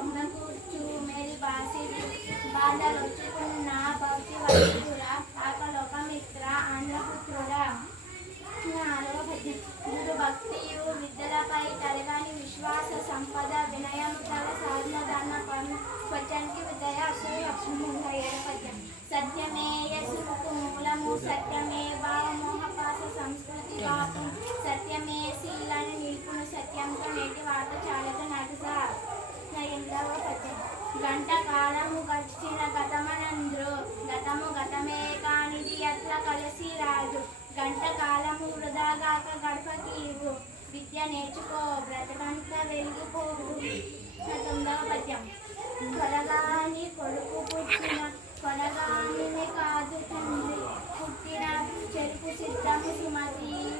బొమ్మ కూర్చు బాసి బాసిరి బాధలొచ్చుకున్న భక్తి వైద్యుల ఆకలోక మిత్ర అన్నపుత్రుడా నాలుగవ గురు భక్తియు విద్యలపై తరగని విశ్వాస సంపద వినయం తల సాధన ధర్మ పన్ను స్వచ్ఛానికి విద్య అసలు లక్ష్మి ఏడవ సత్యమే యశుకు మూలము సత్యమే గంట కాలము గడిచిన గతమనంద్రు గతము గతమే కానిది అట్లా కలిసి రాదు. గంట కాలము వృధాగాక గడపకీవు. విద్య నేర్చుకో బ్రతకంతా వెలిగిపోవు. తొమ్మిదవ పద్యం. కొరగాని కొడుకు పుట్టిన కొరగాని కాదు తండ్రి. పుట్టిన చెరుకు సిద్ధము సుమతి.